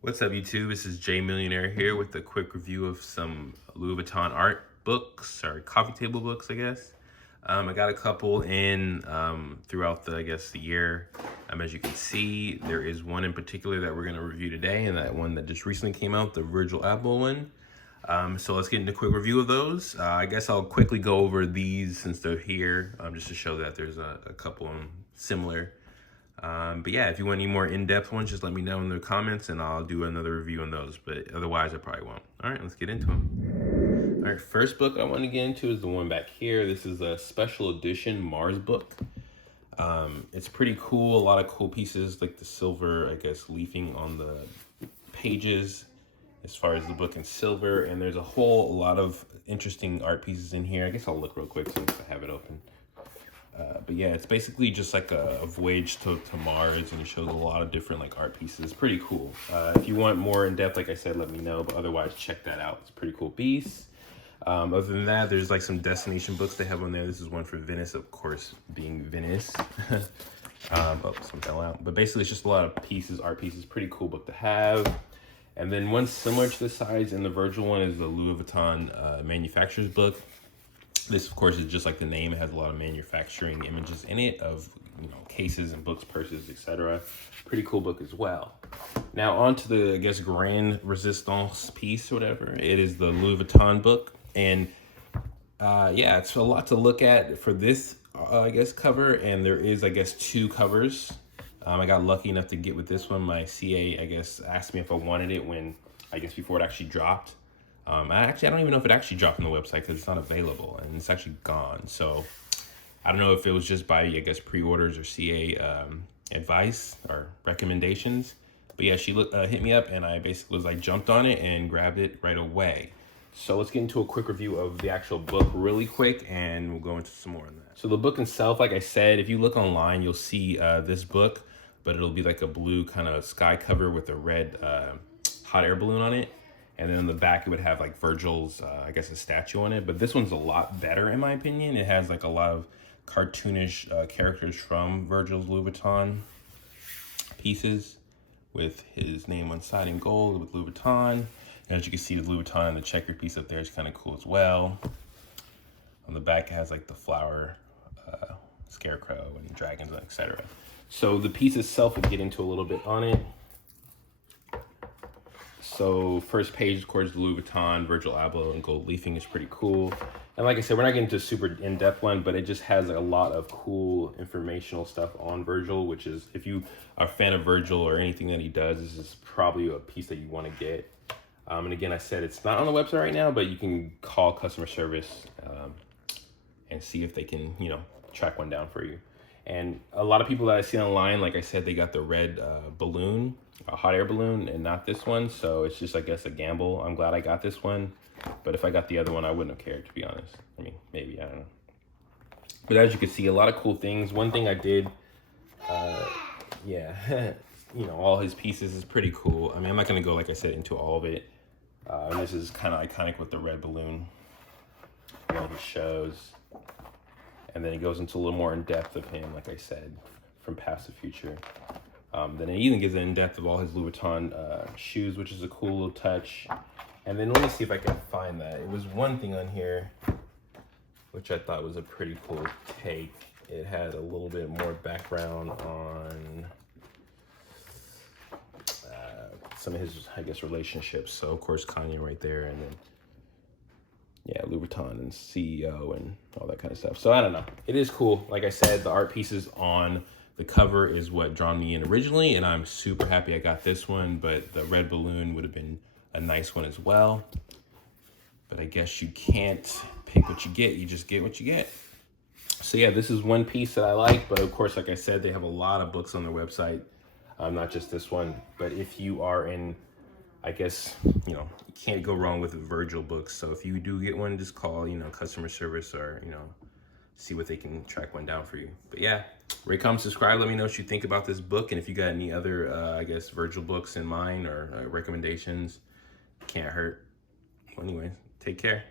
What's up, YouTube? This is Jay Millionaire here with a quick review of some Louis Vuitton art books, or coffee table books, I guess. I got a couple in throughout the year. As you can see, there is one in particular that we're going to review today, and that one that just recently came out, the Virgil Abloh one. So let's get into a quick review of those. I guess I'll quickly go over these since they're here, just to show that there's a couple of them similar. But yeah, if you want any more in-depth ones, just let me know in the comments and I'll do another review on those. But otherwise, I probably won't. All right, let's get into them. All right, first book I want to get into is the one back here. This is a special edition Mars book. It's pretty cool. A lot of cool pieces, like the silver, I guess, leafing on the pages as far as the book in silver. And there's a whole lot of interesting art pieces in here. I guess I'll look real quick since I have it open. But yeah, it's basically just like a voyage to Mars, and it shows a lot of different like art pieces. It's pretty cool. If you want more in depth, like I said, let me know. But otherwise, check that out. It's a pretty cool piece. Other than that, there's like some destination books they have on there. This is one for Venice, of course, being Venice. Oh, some fell out. But basically, it's just a lot of pieces, art pieces. Pretty cool book to have. And then one similar to the size in the Virgil one is the Louis Vuitton manufacturer's book. This, of course, is just like the name. It has a lot of manufacturing images in it of, cases and books, purses, etc. Pretty cool book as well. Now on to the, I guess, Grand Resistance piece or whatever. It is the Louis Vuitton book. And yeah, it's a lot to look at for this, I guess, cover. And there is, I guess, two covers. I got lucky enough to get with this one. My CA, I guess, asked me if I wanted it when, I guess, before it actually dropped. I don't even know if it actually dropped on the website because it's not available and it's actually gone. So I don't know if it was just by, I guess, pre-orders or CA advice or recommendations. But yeah, she hit me up and I basically was like jumped on it and grabbed it right away. So let's get into a quick review of the actual book really quick and we'll go into some more on that. So the book itself, like I said, if you look online, you'll see this book, but it'll be like a blue kind of sky cover with a red hot air balloon on it. And then in the back, it would have like Virgil's, I guess, a statue on it. But this one's a lot better, in my opinion. It has like a lot of cartoonish characters from Virgil's Louis Vuitton pieces with his name on side in gold with Louis Vuitton. And as you can see, the Louis Vuitton, the checkered piece up there is kind of cool as well. On the back, it has like the flower, scarecrow, and dragons, etc. So the piece itself, we'll get into a little bit on it. So first page, of course, Louis Vuitton, Virgil Abloh, and gold leafing is pretty cool. And like I said, we're not getting into a super in-depth one, but it just has a lot of cool informational stuff on Virgil, which is, if you are a fan of Virgil or anything that he does, this is probably a piece that you want to get. And again, I said it's not on the website right now, but you can call customer service and see if they can, track one down for you. And a lot of people that I see online, like I said, they got the red balloon, a hot air balloon, and not this one. So it's just, I guess, a gamble. I'm glad I got this one. But if I got the other one, I wouldn't have cared, to be honest. I mean, maybe, I don't know. But as you can see, a lot of cool things. One thing I did, yeah, all his pieces is pretty cool. I mean, I'm not going to go, like I said, into all of it. And this is kind of iconic with the red balloon. One of his shows. And then it goes into a little more in depth of him, like I said, from past to future. Then it even gives an in depth of all his Louis Vuitton shoes, which is a cool little touch. And then let me see if I can find that. It was one thing on here, which I thought was a pretty cool take. It had a little bit more background on some of his, I guess, relationships. So of course Kanye right there, and then yeah, Louis Vuitton and CEO and all that kind of stuff. So I don't know. It is cool. Like I said, the art pieces on the cover is what drawn me in originally, and I'm super happy I got this one, but the red balloon would have been a nice one as well. But I guess you can't pick what you get. You just get what you get. So yeah, this is one piece that I like, but of course, like I said, they have a lot of books on their website, not just this one. But if you are in, I guess, you can't go wrong with Virgil books. So if you do get one, just call, customer service or, see what they can track one down for you. But yeah, rate, comment, subscribe. Let me know what you think about this book. And if you got any other, I guess, Virgil books in mind or recommendations, can't hurt. Well, anyway, take care.